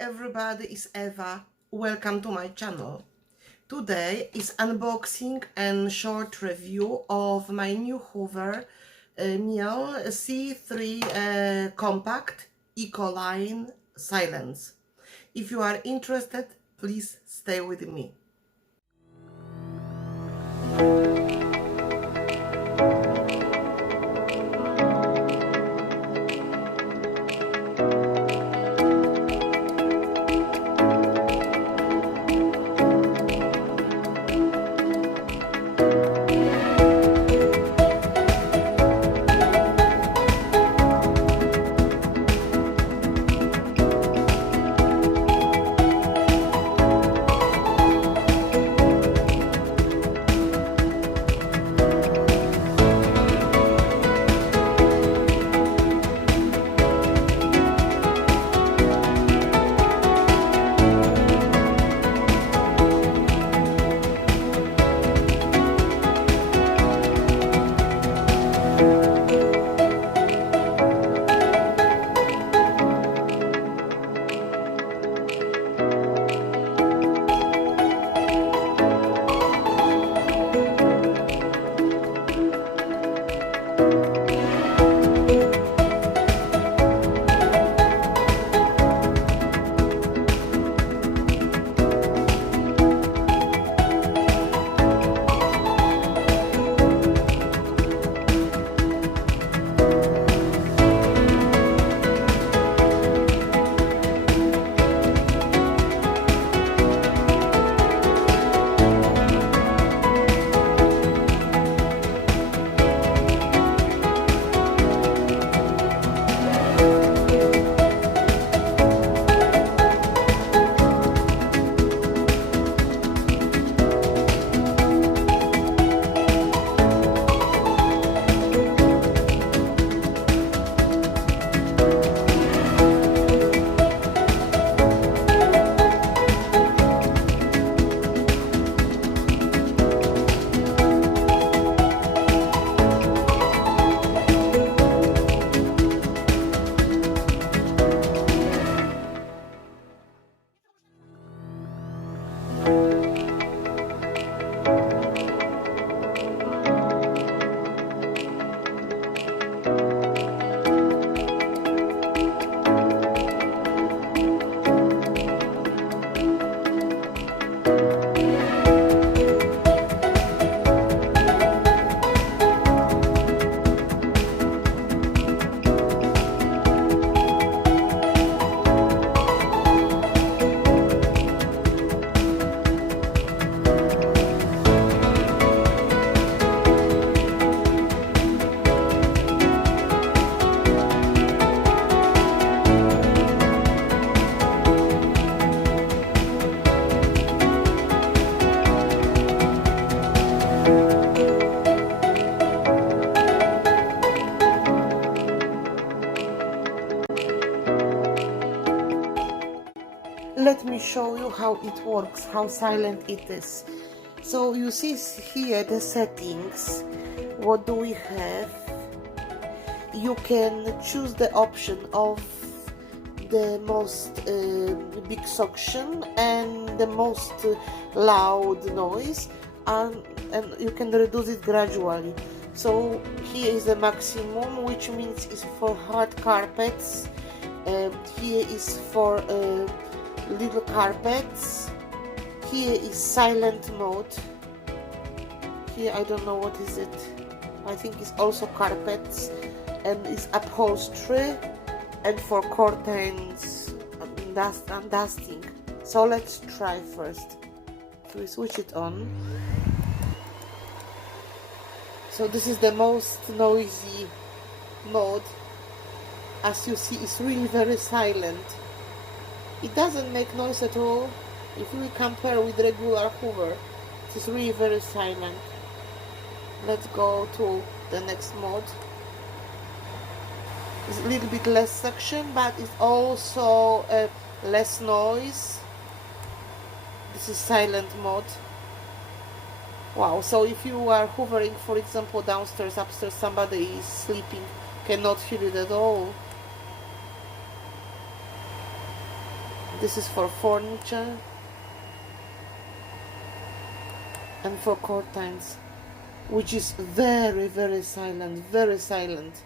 everybody, it's Eva. Welcome to my channel. Today is unboxing and short review of my new hoover Miele C3 Compact EcoLine Silence. If you are interested, please stay with me. Let me show you how it works, how silent it is. So you see here the settings. What do we have? You can choose the option of the most big suction and the most loud noise, and you can reduce it gradually. So here is the maximum, which means it's for hard carpets. Here is for little carpets. Here is silent mode. Here I don't know what is it. I think it's also carpets, and it's upholstery, and for curtains and dusting. So let's try first. So we switch it on. So this is the most noisy mode. As you see, it's really very silent. It doesn't make noise at all. If we compare with regular hoover, it is really very silent. Let's go to the next mode. It's a little bit less suction, but it's also less noise. This is silent mode. Wow, so if you are hoovering, for example, downstairs, upstairs, somebody is sleeping, cannot hear it at all. This is for furniture and for curtains, which is very, very silent, very silent.